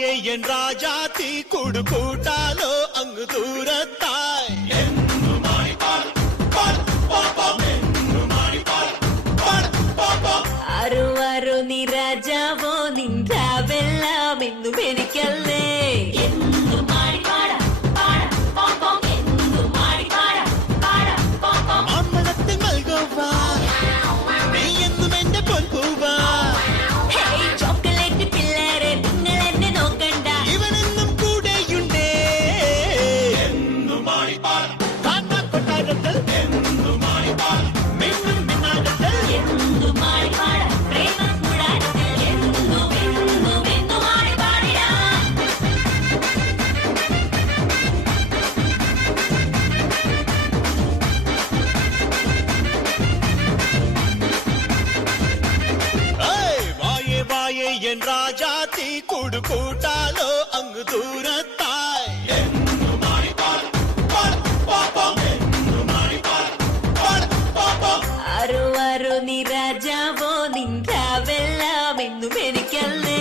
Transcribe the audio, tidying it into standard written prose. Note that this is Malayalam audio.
വായേ എൻ രാജാത്തി കൂടുകൂട്ടാലോ അങ്ങ് ദൂരത്തായി ആരോ ആരോ നീ രാജാവോ നിൻറാവെല്ലാം എന്നും എനിക്കല്ലേ അമ്പലത്തിൽ നൽകുവാ നീ എന്നും എന്റെ പൊൻപൂവാ ചോക്ലേറ്റ് പിള്ളേരെ നിങ്ങൾ എന്നെ നോക്കണ്ട ഇവനെന്നും കൂടെയുണ്ടേ കൊട്ടാരത്തിൽ മിന്നും മിന്നാരത്തിൽ പ്രേമ കൂടാരത്തിൽ എന്നും എന്നും എന്നും ആടി പാടിടാം വായേ വായേ എൻ രാജാത്തി കൂടുകൂട്ടാലോ അങ്ങ് ദൂരത്തായി ആരോ ആരോ നീ രാജാവോ നിൻറാവെല്ലാം എന്നും എനിക്കല്ലേ